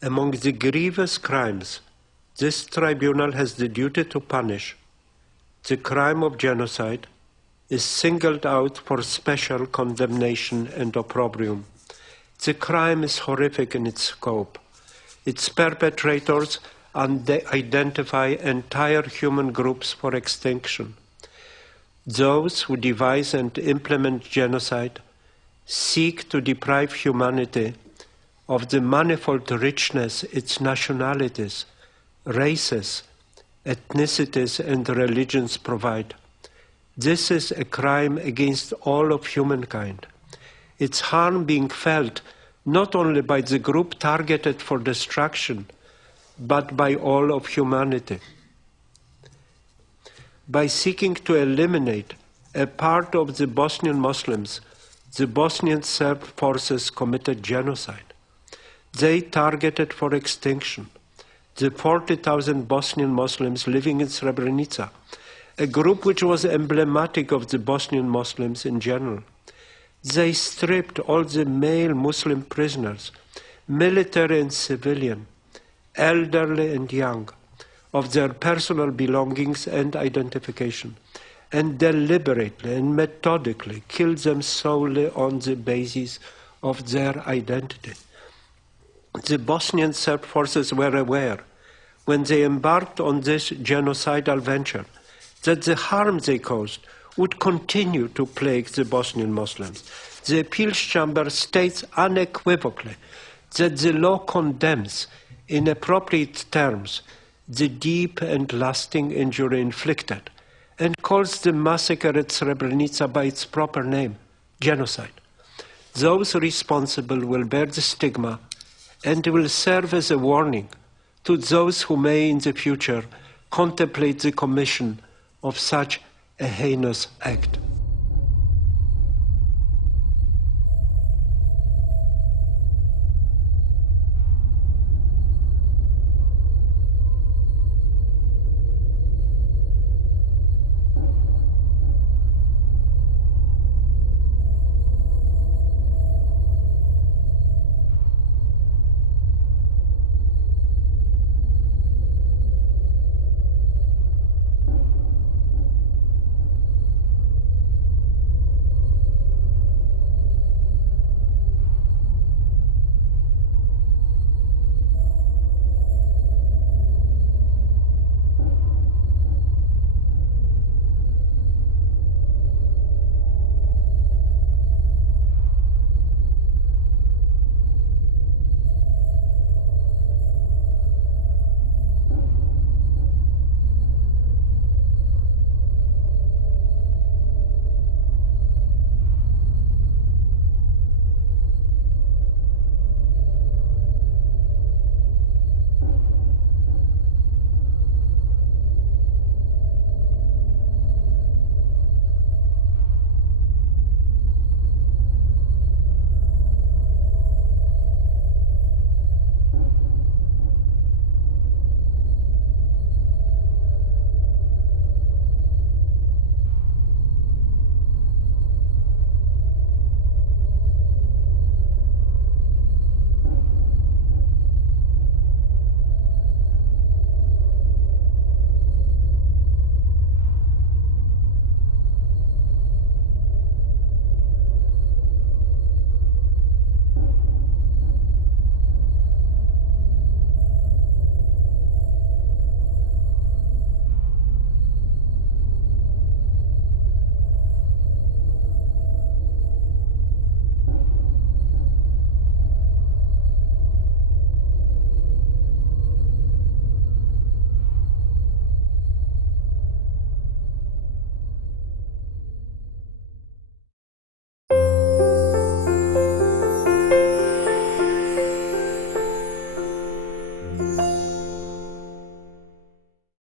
Among the grievous crimes this tribunal has the duty to punish, the crime of genocide is singled out for special condemnation and opprobrium. The crime is horrific in its scope. Its perpetrators identify entire human groups for extinction. Those who devise and implement genocide seek to deprive humanity of the manifold richness its nationalities, races, ethnicities, and religions provide. This is a crime against all of humankind, its harm being felt not only by the group targeted for destruction, but by all of humanity. By seeking to eliminate a part of the Bosnian Muslims, the Bosnian Serb forces committed genocide. They targeted for extinction the 40,000 Bosnian Muslims living in Srebrenica, a group which was emblematic of the Bosnian Muslims in general. They stripped all the male Muslim prisoners, military and civilian, elderly and young, of their personal belongings and identification, and deliberately and methodically killed them solely on the basis of their identity. The Bosnian Serb forces were aware, when they embarked on this genocidal venture, that the harm they caused would continue to plague the Bosnian Muslims. The appeals chamber states unequivocally that the law condemns, in appropriate terms, the deep and lasting injury inflicted, and calls the massacre at Srebrenica by its proper name, genocide. Those responsible will bear the stigma and will serve as a warning to those who may in the future contemplate the commission of such a heinous act.